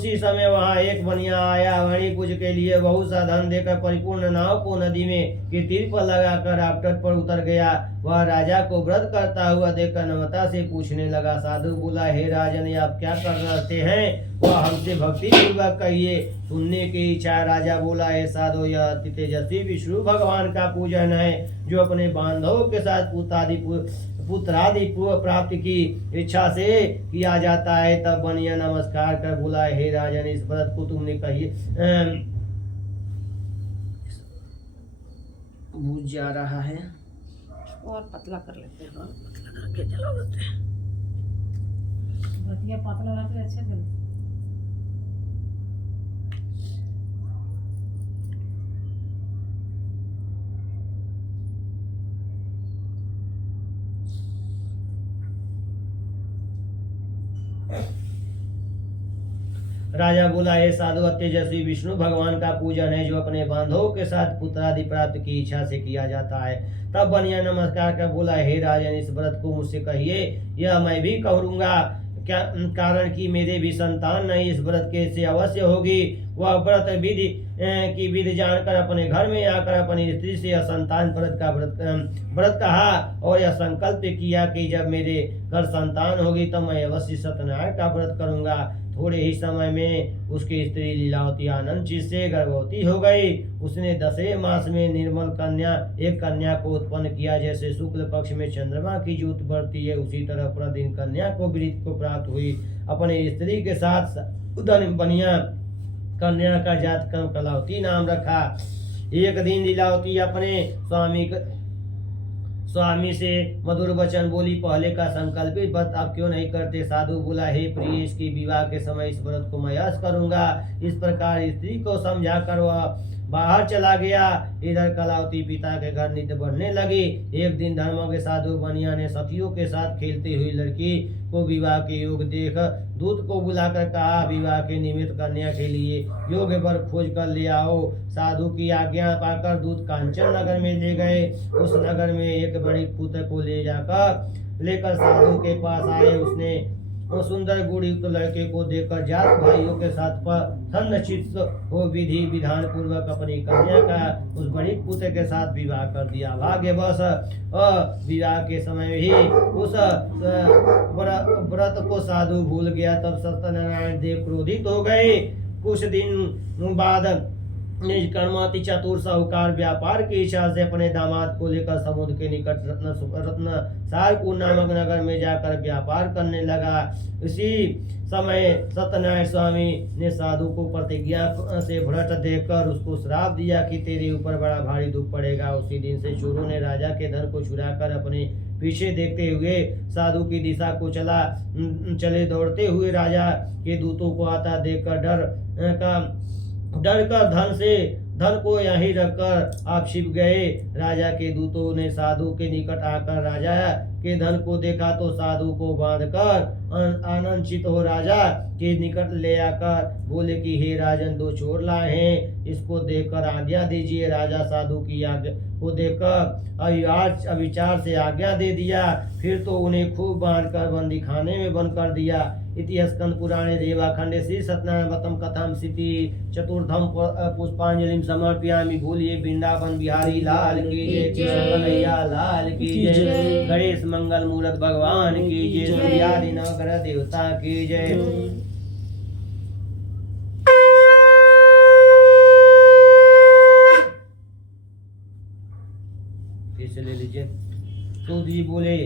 उसी समय वहां एक बनिया आया। मणिपुज के लिए बहुत सा धन देकर परिपूर्ण नाव को नदी में के तीर पर लगाकर आप तट पर उतर गया। वह राजा को व्रत करता हुआ देखकर नम्रता से पूछने लगा। साधु बोला, हे राजन, ये आप क्या कर रहते हैं? वह हमसे भक्ति पूर्वक कहिए, सुनने की इच्छा। राजा बोला, हे साधु, यह अति तेजस्वी विष्णु भगवान का पूजन है, जो अपने बांधवों के साथ पुत्रादि प्राप्ति की इच्छा से किया जाता है। तब बनिया नमस्कार कर बोला, हे राजन, इस व्रत को तुमने कही भूल जा रहा है, और पतला कर लेते हैं। पतला करके चलो पतला रहते अच्छे दिन। राजा बोला, हे साधु, तेजस्वी विष्णु भगवान का पूजन है, जो अपने बांधवों के साथ पुत्रादि प्राप्त की इच्छा से किया जाता है। तब बनिया नमस्कार कर बोला, हे राजन, इस व्रत को मुझसे कहिए, यह मैं भी करूंगा। क्या कारण कि मेरे भी संतान नहीं, इस व्रत के से अवश्य होगी। वह व्रत विधि की विधि जानकर अपने घर में आकर अपनी स्त्री से असंतान व्रत कहा और यह संकल्प किया कि जब मेरे घर संतान होगी तो मैं अवश्य सत्यनारायण का व्रत करूंगा। थोड़े ही समय में उसकी स्त्री लीलावती आनंद चित्त से गर्भवती हो गई। उसने 10वें मास में निर्मल एक कन्या को उत्पन्न किया। जैसे शुक्ल पक्ष में चंद्रमा की ज्योति बढ़ती है, उसी तरह प्रतिदिन कन्या को वृत्ति को प्राप्त हुई। अपने स्त्री के साथ उदन बनिया कन्या का जात कलावती नाम रखा। एक दिन लीलावती अपने स्वामी से मधुर वचन बोली, पहले का संकल्पित व्रत अब क्यों नहीं करते? साधु बोला, हे प्रिय, इसके विवाह के समय इस व्रत को मैं यश करूंगा। इस प्रकार स्त्री को समझा कर वह बाहर चला गया। इधर कलावती पिता के घर नित्य बढ़ने लगी। एक दिन धर्म के साधु बनिया ने सखियों के साथ खेलती हुई लड़की को विवाह के योग देख दूत को बुलाकर कहा, विवाह के निमित्त कन्या के लिए योग्य वर खोज कर ले आओ। साधु की आज्ञा पाकर दूत कांचन नगर में ले गए। उस नगर में एक बड़ी पुत्र को लेकर साधु के पास आए। उसने उस सुंदर गुणयुक्त लड़के को देखकर जात भाइयों के साथ प्रसन्नचित्त हो विधि विधान पूर्वक अपनी कन्या का उस बड़ी पुत्र के साथ विवाह कर दिया। भाग्यवश विवाह के समय ही उस व्रत को साधु भूल गया। तब सत्यनारायण देव क्रोधित हो गए। कुछ दिन बाद निज कर्माति चतुर साहूकार व्यापार की इच्छा से अपने दामाद को लेकर समुद्र के निकट रत्न सारपुर नामक नगर में जाकर व्यापार करने लगा। इसी समय सत्यनारायण स्वामी ने साधु को प्रतिज्ञा से भ्रष्ट देखकर उसको श्राप दिया कि तेरे ऊपर बड़ा भारी दुख पड़ेगा। उसी दिन से चोरों ने राजा के धन को चुराकर अपने पीछे देखते हुए साधु की दिशा को चले। दौड़ते हुए राजा के दूतों को आता देखकर डर कर धन को यहीं रखकर आप छिप गए। राजा के दूतों ने साधु के निकट आकर राजा के धन को देखा तो साधु को बांधकर आनंदित हो राजा के निकट ले आकर बोले कि हे राजन, 2 चोर लाए हैं, इसको देखकर आज्ञा दीजिए। राजा साधु की आज्ञा को देखकर अविचार से आज्ञा दे दिया। फिर तो उन्हें खूब बांधकर बंदी खाने में बंद कर दिया। इति स्कंद पुराणे देवाखंडे श्री सत्यनारायण कथाम स्थिति चतुर्थम पुष्पांजलि समर्पयामि। बोलिए वृंदावन बिहारी लाल की जय, कृष्ण कन्हैया लाल की जय, गणेश मंगल मूर्त भगवान की जय, सूर्यादि नवग्रह देवता की जय। फिर से ले लीजिए। सूत जी बोले,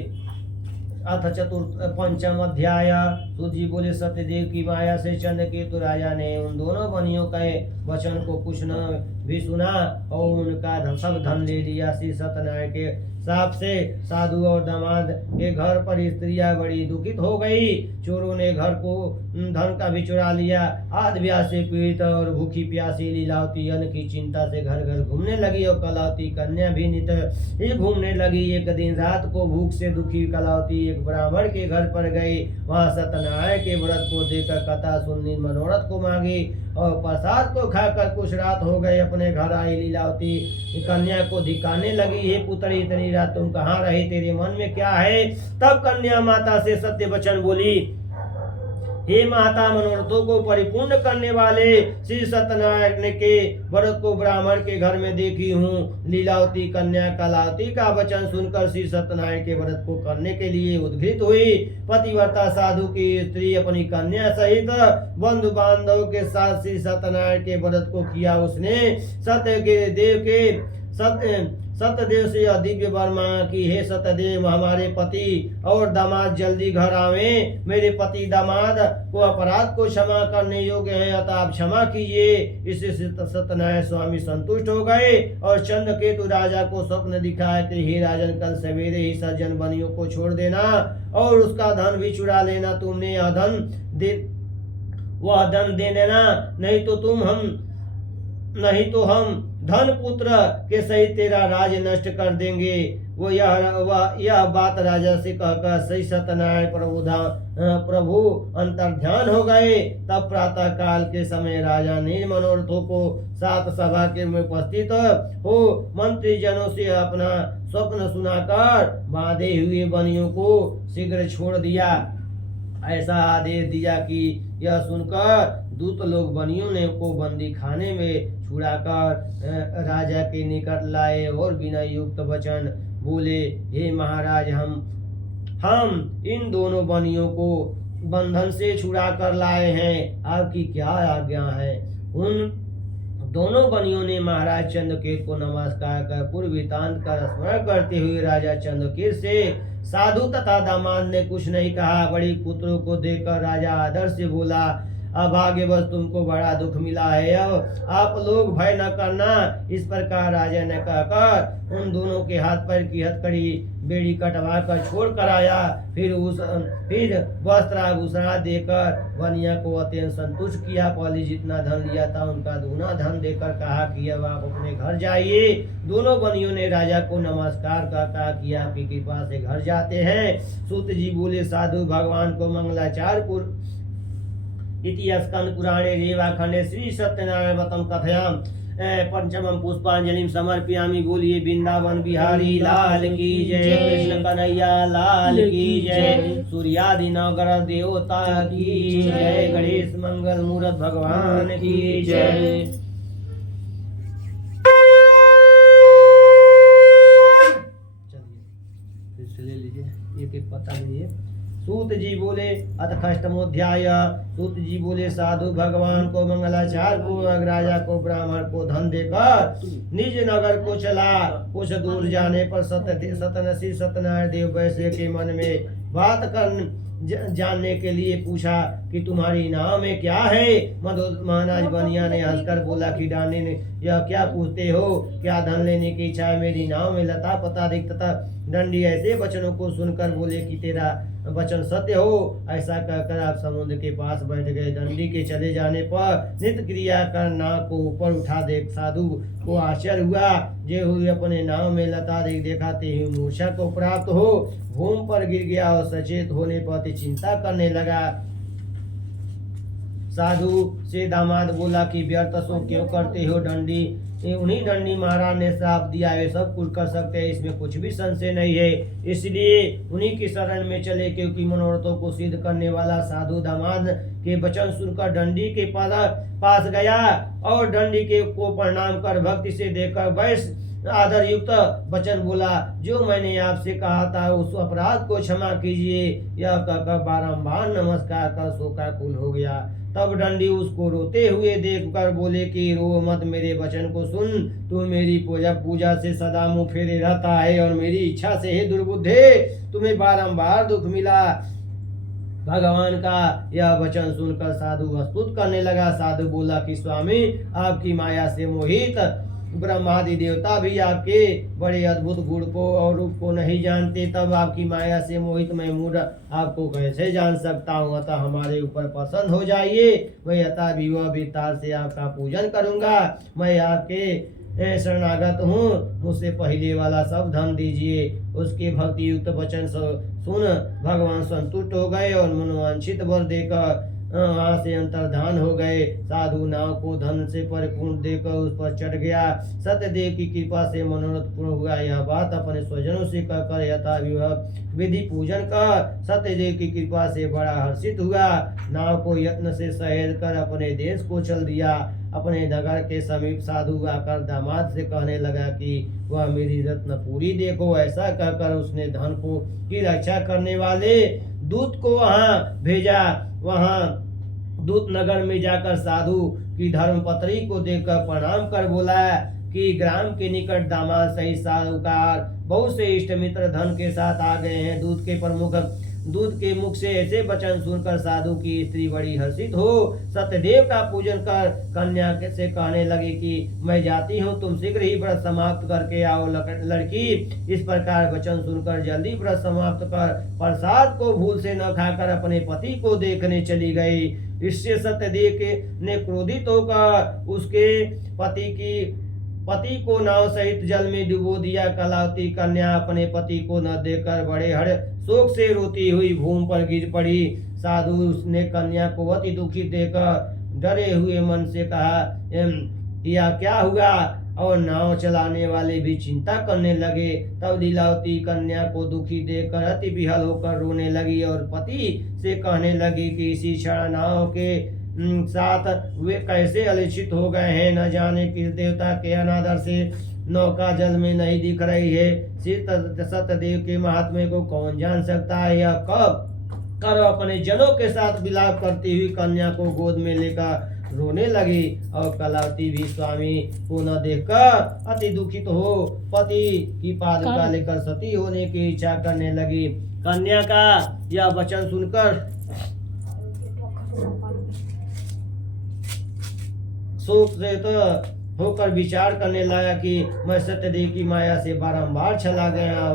अथ चतुर्थ पंचम अध्याय। सूत जी बोले, सत्यदेव की माया से चंद्रकेतु राजा ने उन दोनों बनियों के वचन को कुछ न भी सुना और उनका सब धन ले लिया। श्री सत्यनारायण के साप से साधु और दामाद के घर पर स्त्रियां बड़ी दुखित हो गई। चोरों ने घर को धन का भी चुरा लिया। आध व्यास से पीड़ित और भूखी प्यासी लीलावती अन्न की चिंता से घर घर घूमने लगी और कलावती कन्या भी नित्य ही घूमने लगी। एक दिन रात को भूख से दुखी कलावती एक ब्राह्मण के घर पर गई। वहां सत्यनारायण के व्रत को देखकर कथा सुननी मनोरथ को मांगी और प्रसाद को खाकर कुछ रात हो गए। अपने घर आई लीलावती कन्या को धिकाने लगी, हे पुत्री, इतनी रात तुम कहाँ रही? तेरे मन में क्या है? तब कन्या माता से सत्य वचन बोली, हे माता, मनोरथों को परिपूर्ण करने वाले श्री सत्यनारायण के व्रत को ब्राह्मण के घर में देखी हूँ। लीलावती कन्या कलावती का वचन सुनकर श्री सत्यनारायण के व्रत को करने के लिए उद्घृत हुई। पतिव्रता साधु की स्त्री अपनी कन्या सहित बंधु बांधव के साथ श्री सत्यनारायण के व्रत को किया। उसने सत्यदेव से यह दिव्य वर मांगा कि हे सत्यदेव, हमारे पति और दामाद जल्दी घर आवे। मेरे पति दामाद को अपराध को क्षमा करने योग्य है, अतः आप क्षमा कीजिए। इससे सत्यनारायण स्वामी संतुष्ट हो गए और चंद्रकेतु राजा को स्वप्न दिखाया कि हे राजन, कल सवेरे ही सज्जन बनियों को छोड़ देना और उसका धन भी चुरा लेना। तुमने वह धन दे देना, नहीं तो हम धन पुत्र के सहित तेरा राज नष्ट कर देंगे। यह बात राजा से कहकर श्री सत्यनारायण प्रभु अंतर्ध्यान हो गए। तब प्रातः काल के समय राजा ने मनोरथों को सात सभा के में उपस्थित हो मंत्री जनों से अपना स्वप्न सुनाकर बांधे हुए बनियों को शीघ्र छोड़ दिया। ऐसा आदेश दिया कि यह सुनकर दूत लोग बनियों ने को बंदी खाने में छुड़ाकर राजा के निकट लाए और विनय युक्त वचन बोले, हे महाराज, हम इन दोनों बनियों को बंधन से छुड़ा कर लाए हैं, आपकी क्या आज्ञा है। उन दोनों बनियों ने महाराज चंद्रकेत को नमस्कार कर पूर्व वृत्तांत का स्मरण करते हुए राजा चंद्रकेत से साधु तथा दामाद ने कुछ नहीं कहा। बड़ी पुत्रों को देखकर राजा आदर से बोला, अभाग्यवश तुमको बड़ा दुख मिला है, अब आप लोग भय न करना। इस प्रकार राजा ने कहकर उन दोनों के हाथ पैर की हथकड़ी बेड़ी कटवा कर छोड़ कर आया। फिर वस्त्राभूषण देकर बनिया को अत्यंत संतुष्ट किया। पहले जितना धन लिया था उनका दूना धन देकर कहा कि अब आप अपने घर जाइए। दोनों बनियों ने राजा को नमस्कार कर कहा कि आपकी कृपा से घर जाते हैं। सूत जी बोले, साधु भगवान को मंगलाचार इति स्कंद पुराणे रेवाखंडे श्री सत्यनारायण व्रतम कथयाम पंचमम पुष्पांजलि समर्पयामि। बोलिए वृंदावन बिहारी लाल की जय, कृष्ण कन्हैया लाल की जय, सूर्यादि नवग्रह देवता की जय, गणेश मंगल मूर्त भगवान की जय। चलिए फिर ले लीजिए, एक एक पता लीजिए। सूत जी बोले, अथ अष्टमोध्याय। सूत जी बोले, साधु भगवान को मंगलाचार पूर्वक राजा को ब्राह्मण को धन देकर निज नगर को चला। कुछ दूर जाने पर सत्यनारायण देव वैश्य के मन में बात कर जानने के लिए पूछा कि तुम्हारी नाम में क्या है। महाराज बनिया ने हंसकर बोला कि डांडी ने यह क्या पूछते हो, क्या धन लेने की इच्छा है। मेरी नाम में लता पता दिख तथा डंडी ऐसे वचनों को सुनकर बोले कि तेरा वचन सत्य हो। ऐसा कहकर आप समुद्र के पास बैठ गए। डंडी के चले जाने पर नित्य क्रिया कर नाव को ऊपर उठा देख साधु को आश्चर्य हुआ। जे हुए अपने नाव में लता देखाते ही मूर्छा को प्राप्त हो भूमि पर गिर गया और सचेत होने पर चिंता करने लगा। साधु से दामाद बोला कि व्यर्थ सो क्यों करते हो, उन्हीं डंडी महाराज ने श्राप दिया है, सब कुछ कर सकते हैं, इसमें कुछ भी संशय नहीं है। इसलिए उन्हीं की शरण में चले, क्योंकि मनोरथों को सिद्ध करने वाला साधु दामाद के वचन सुनकर डंडी के पास गया और डंडी के को प्रणाम कर भक्ति से देखकर वैश्य आदर युक्त वचन बोला, जो मैंने आपसे कहा था उस अपराध को क्षमा कीजिए। यह कहकर बारंबार नमस्कार कर शोकाकुल हो गया। तब डंडी उसको रोते हुए देखकर बोले कि रो मत, मेरे वचन को सुन। तू मेरी पूजा से सदा मुंह फेरे रहता है और मेरी इच्छा से हे दुर्बुद्धे तुम्हें बारंबार दुख मिला। भगवान का यह वचन सुनकर साधु स्तुति करने लगा। साधु बोला कि स्वामी, आपकी माया से मोहित ब्रह्मादि देवता भी आपके बड़े अद्भुत गुण को और रूप को नहीं जानते, तब आपकी माया से मोहित मैं मूढ़ आपको कैसे जान सकता हूँ। अतः हमारे ऊपर पसंद हो जाइए, मैं अतः विवाह विस्तार से आपका पूजन करूँगा। मैं आपके शरणागत हूँ, मुझसे पहले वाला सब धन दीजिए। उसके भक्ति युक्त वचन सुन भगवान संतुष्ट हो गए और मनोवांछित वर देकर वहां से अंतर्धान हो गए। साधु नाव को धन से परिपूर्ण देकर उस पर चढ़ गया। सत्यदेव की कृपा से मनोरथ पूर्ण हुआ। यह बात अपने स्वजनों से कहकर यथा विधि पूजन कर सत्यदेव की कृपा से बड़ा हर्षित हुआ। नाव को यत्न से सहेज कर अपने देश को चल दिया। अपने नगर के समीप साधु आकर दामाद से कहने लगा कि वह मेरी रत्नपुरी देखो। ऐसा कहकर उसने धन को की रक्षा करने वाले दूत को वहां भेजा। वहां दूत नगर में जाकर साधु की धर्मपत्री को देखकर प्रणाम कर बोला कि ग्राम के निकट दामाद सहित साहूकार बहुत से इष्ट मित्र धन के साथ आ गए हैं। दूत के मुख से ऐसे वचन सुनकर साधु की स्त्री बड़ी हर्षित हो सत्यदेव का पूजन कर कन्या से कहने लगी कि मैं जाती हूँ, तुम शीघ्र ही व्रत समाप्त करके आओ। लड़की इस प्रकार वचन सुनकर जल्दी व्रत समाप्त कर प्रसाद को भूल से न खाकर अपने पति को देखने चली गई। इससे सत्यदेव ने क्रोधित होकर उसके पति को नाव सहित जल में डुबो दिया। कलावती कन्या अपने पति को न देखकर बड़े हर शोक से रोती हुई भूमि पर गिर पड़ी। साधु उसने कन्या को अति दुखी देखकर डरे हुए मन से कहा, यह क्या हुआ? और नाव चलाने वाले भी चिंता करने लगे। तब लीलावती कन्या को दुखी देखकर अति विहल होकर रोने लगी और पति से कहने लगी कि इसी क्षण नाव के साथ वे कैसे अलिचित हो गए हैं। न जाने किस देवता के अनादर से नौका जल में नहीं दिख रही है। सत्यदेव के महात्म्य को कौन जान सकता है। यह कब कर अपने जनों के साथ विलाप करती हुई कन्या को गोद में लेकर रोने लगी। और कलावती भी स्वामी को न देखकर अति दुखित हो पति की पादुका लेकर सती होने की इच्छा करने लगी। कन्या का यह वचन सुनकर शोक से होकर विचार करने लगा कि मैं सत्यदेव की माया से बारंबार चला गया।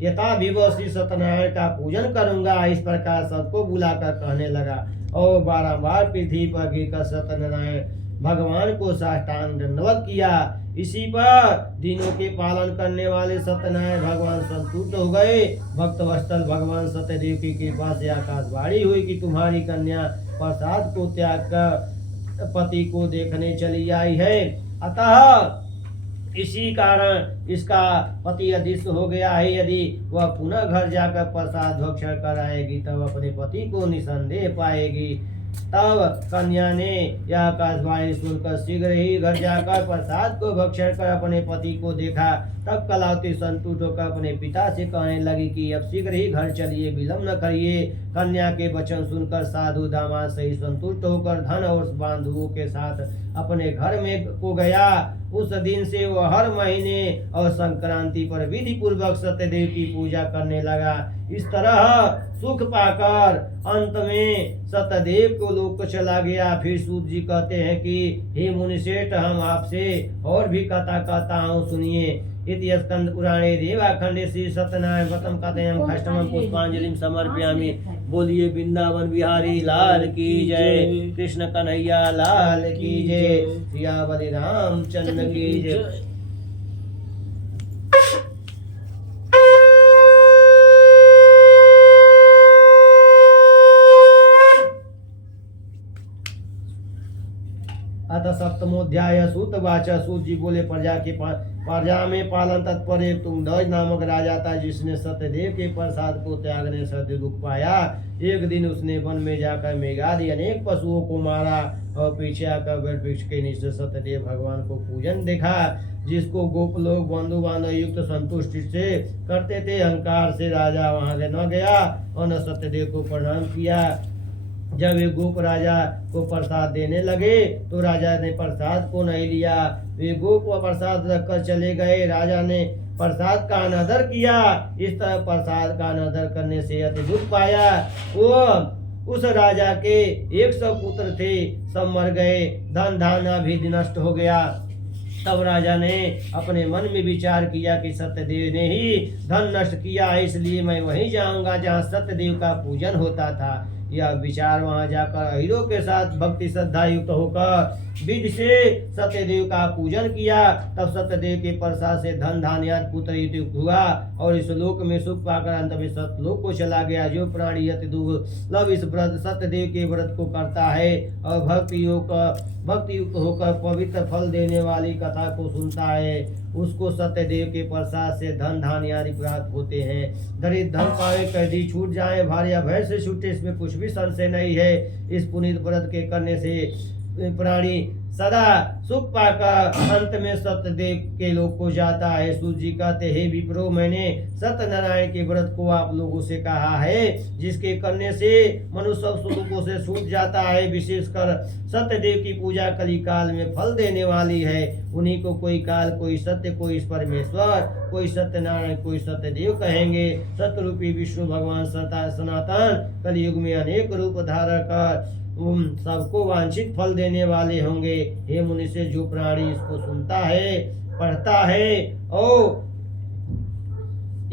यथा विभव श्री सत्यनारायण का पूजन करूंगा। इस प्रकार सबको बुलाकर कहने लगा और बारंबार पृथ्वी पर गिरकर सत्यनारायण भगवान को साष्टांग दंडवत किया। इसी पर दिनों के पालन करने वाले सत्यनारायण भगवान संतुष्ट हो गए। भक्त वत्सल भगवान सत्यदेव की कृपा से आकाशवाणी हुई कि तुम्हारी कन्या प्रसाद को त्याग कर पति को देखने चली आई है। अतः इसी कारण इसका पति अदृश्य हो गया है। यदि वह पुनः घर जाकर प्रसाद भक्षण कराएगी तब अपने पति को निसंदेह पाएगी। तब कन्या ने यह आकाशवाणी सुनकर शीघ्र ही घर जाकर प्रसाद को भक्षण कर अपने पति को देखा। तब कलावती संतुष्ट होकर अपने पिता से कहने लगी कि अब शीघ्र ही घर चलिए, विलम्ब न करिए। कन्या के वचन सुनकर साधु दामाद सही संतुष्ट होकर धन और बांधुओं के साथ अपने घर में को गया। उस दिन से वह हर महीने और संक्रांति पर विधि पूर्वक सत्यदेव की पूजा करने लगा। इस तरह सुख पाकर अंत में सत्यदेव को लोक चला गया। फिर सूत जी कहते हैं कि हे मुनिश्रेष्ठ, हम आपसे और भी कथा कहता हूँ, सुनिए। इति स्कंद पुराणे देवाखंडे श्री सत्यनारायण व्रतम कथयम खष्टमं पुष्पांजलिं समर्पयामि। बोलिए वृंदावन बिहारी लाल की जय, कृष्ण कन्हैया लाल की जय, सियावली रामचंद्र की जय। अतः सप्तमोध्याय। सूतवाच। सूत जी बोले, प्रजा में पालन तत्पर एक तुंगध्वज नामक राजा था जिसने सत्यदेव के प्रसाद को त्यागने से दुख पाया। एक दिन उसने वन में जाकर मेघादि अनेक पशुओं को मारा और पीछे आकर वट वृक्ष के नीचे सत्यदेव भगवान को पूजन देखा, जिसको गोप लोग बंधु बांधव युक्त संतुष्टि से करते थे। अहंकार से राजा वहां न गया और न सत्यदेव को प्रणाम किया। जब वे गोप राजा को प्रसाद देने लगे तो राजा ने प्रसाद को नहीं लिया। वे गोप को प्रसाद रखकर चले गए। राजा ने प्रसाद का अनादर किया। इस तरह प्रसाद का अनादर करने से अति दुख पाया। वो उस राजा के 100 पुत्र थे, सब मर गए। धन धान्य भी नष्ट हो गया। तब राजा ने अपने मन में विचार किया कि सत्यदेव ने ही धन नष्ट किया है, इसलिए मैं वहीं जाऊंगा जहाँ सत्यदेव का पूजन होता था। यह विचार वहां जाकर हीरो के साथ भक्ति श्रद्धा युक्त होकर विधि से सत्यदेव का पूजन किया। तब सत्यदेव के प्रसाद से धन धान्य पुत्र युक्त हुआ। और इस लोक में सुख पाकर अंत में सतलोक को चला गया। जो प्राणी अति दुर्लभ इस व्रत सत्यदेव के व्रत को करता है और भक्ति युक्त होकर पवित्र फल देने वाली कथा को सुनता है, उसको सत्यदेव के प्रसाद से धन धान्य आदि प्राप्त होते हैं। दरिद्र धन पावे, कैदी छूट जाए, भार्या भय से छूटे, इसमें कुछ भी संशय नहीं है। इस पुनीत व्रत के करने से प्राणी सदा सुख पाकर अंत में सत्यदेव के लोक को जाता है। सूर्य जी कहते हे विप्रो, मैंने सत्यनारायण के व्रत को आप लोगों से कहा है, जिसके करने से मनुष्य सब सुखों से छूट जाता है। विशेषकर सत्यदेव की पूजा कली काल में फल देने वाली है। उन्हीं को कोई काल, कोई सत्य, कोई परमेश्वर, कोई सत्यनारायण, कोई सत्यदेव कहेंगे। सत्यरूपी विष्णु भगवान सनातन कलयुग में अनेक रूप धारण कर सबको वांछित फल देने वाले होंगे। हे मुनि से जो प्राणी इसको सुनता है, पढ़ता है और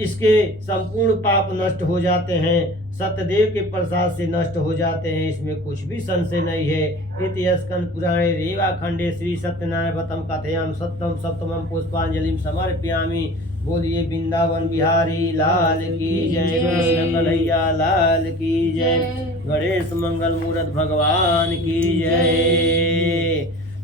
इसके संपूर्ण पाप नष्ट हो जाते हैं, सत्यदेव के प्रसाद से नष्ट हो जाते हैं, इसमें कुछ भी संशय नहीं है। इति स्कंद पुराणे रेवा खंडे श्री सत्यनारायण व्रतम कथयाम सत्यम सप्तमं पुष्पांजलिम समर्पयामि। बोलिए वृंदावन बिहारी लाल की जय, कृष्ण कन्हैया लाल की जय, गणेश मंगल मूर्त भगवान की जय।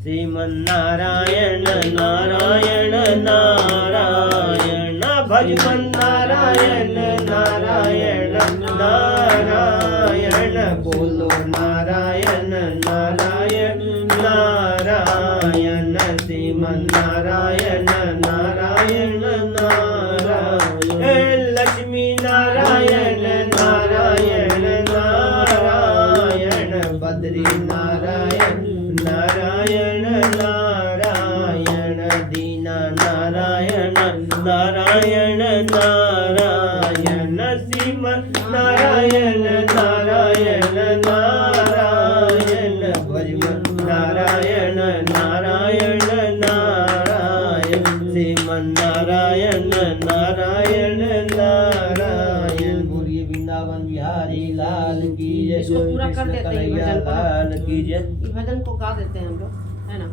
श्रीमन्नारायण नारायण नारायण, भजमन नारायण नारायण नारायण, बोलो नारायण नारायण नारायण, श्रीमन्नारायण नारायण नारायण, लक्ष्मी नारायण नारायण नारायण, बद्री नारायण नारायण नारायण, दीना नारायण नारायण नारायण, श्रीमन नारायण नारायण नारायण, भजमन नारायण नारायण नारायण, श्रीमन नारायण नारायण नारायण। बोलिए वृंदावन बिहारी लाल की जय, इसको पूरा कर कृष्ण देते हैं कन्हैया भजन को। लाल की जय। ये भजन को गा देते हैं हम लोग, है ना।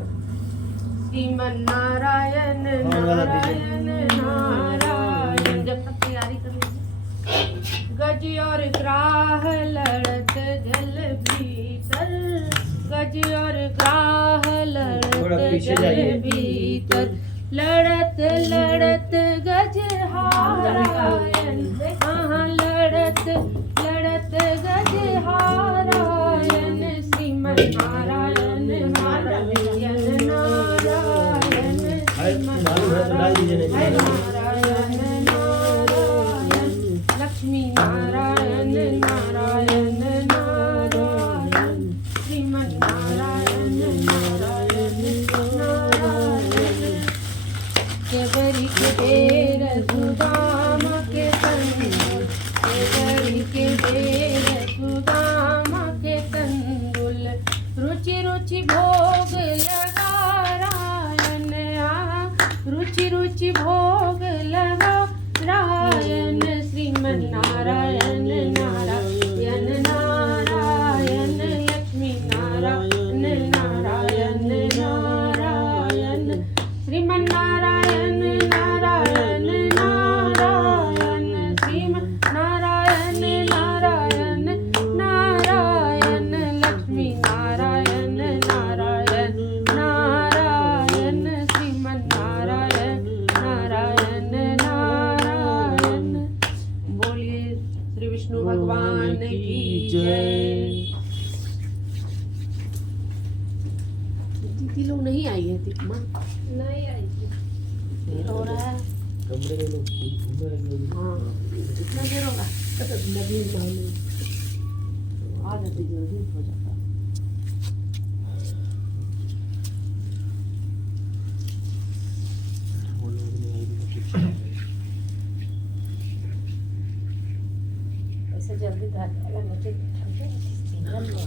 श्रीमन नारायण नारायण नारायण, जब तक तैयारी कर लीजिए। गज और ग्राह लड़त जल भीतर, गज और ग्राह थोड़ा लड़त पीछे जल जाइए। भीतर, लड़त लड़त गज हारायण, हाँ लड़त लड़त गज हारायण, श्रीमन नारायण नारायण नारायण, श्रीमन नारायण नारायण नारायण, लक्ष्मी नारायण नारायण नारायण, श्रीमन नारायण नारायण नारायण, केवरी के बेर सुदाम के तंदुल, केवरी के बेर सुदाम के तंदुल, रुचि रुचि भोग लगा रायन, रुचि रुचि भोग लगा रायन, श्रीमन नारायण नारायण नारायण, लक्ष्मी नारायण नारायण नारायण, श्रीमन नारायण नारायण नारायण, श्रीमन नारायण नारायण नारायण, लक्ष्मी नारायण नारायण नारायण, श्रीमन नारायण नारायण नारायण। बोलिए श्री विष्णु भगवान की जय। दीदी लोग नहीं आई है, तिकमा नहीं आई थी, देर हो रहा है। कमरे में लोग घूमने लगे। हाँ, कितना देर होगा? नदी नहाने। आ जाते जल्दी हो जाता। वो लोग नहीं आई भी कुछ। ऐसे जल्दी घर जाएगा, नीचे ठंडे सीजन में।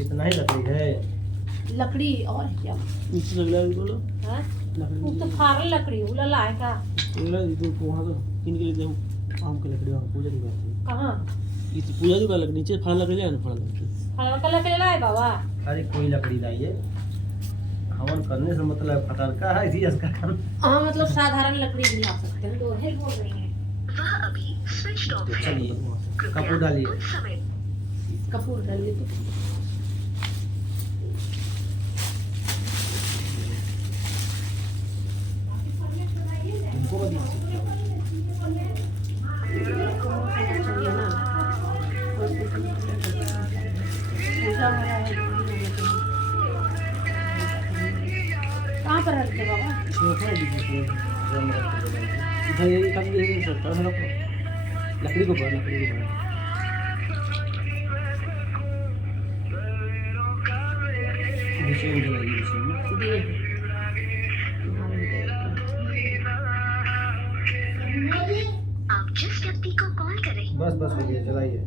इतना ही लकड़ी है। लकड़ी और क्या नीचे लग रहा है बोलो। है? लकड़ी वो तो फार लकड़ी उला लाए का वहाँ तो किन के लिए जाऊँ आम की लकड़ी वहाँ पूजा की बात है। कहाँ ये तो पूजा की बात लकड़ी नीचे फल लकड़ी ले आना फल लकड़ी। फल का लकड़ी लाए बाबा। अरे कोई लकड़ी लाइए। हवन करने से मतलब फटरका है इसी इसका काम। हाँ मतलब साधारण लकड़ी भी ला सकते हैं। तो है बोल रही हैं वह अभी स्विच ऑफ है। चलिए कृपया कपूर डालिए। कुछ समय कपूर डालिए तो इनको बता दीजिए। चाहिए ना। पूजा हो रहा है। कहाँ पर रखते बाबा? इसमें थोड़ा दीजिए, ड्रम रख के बनाइए। इधर ये कब ये सकता है रखो। लकड़ी को पकड़, लकड़ी को पकड़। बीच में जलाइए, बीच में। दिए हैं। आप जिस व्यक्ति को कॉल कर रहे हैं बस बस हो गया, जलाइए।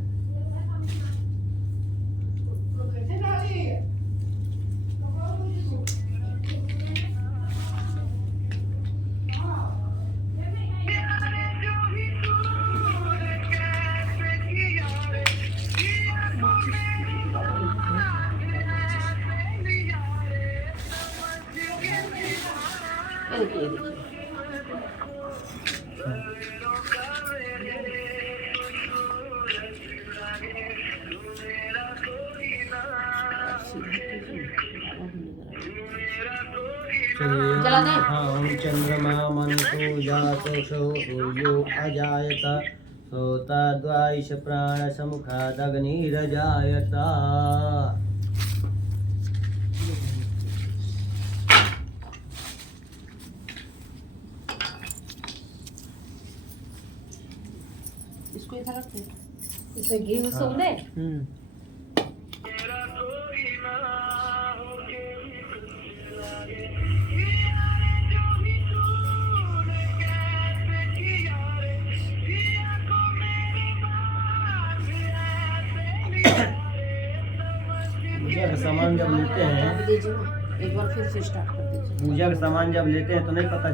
ये देखिए, ये देखिए। चलिए। जला दें? हाँ, ओम चंद्रमा मनुतो जातो सूर्यो अजायत सोताद्वाइश प्राण समुखादग्निरजायत। इसको इधर रखते हैं। इसमें घी उसोग दे। पूजा का सामान जब लेते हैं, दीजिए ना, एक बार फिर से स्टार्ट कर दीजिए। पूजा का सामान जब लेते हैं तो नहीं पता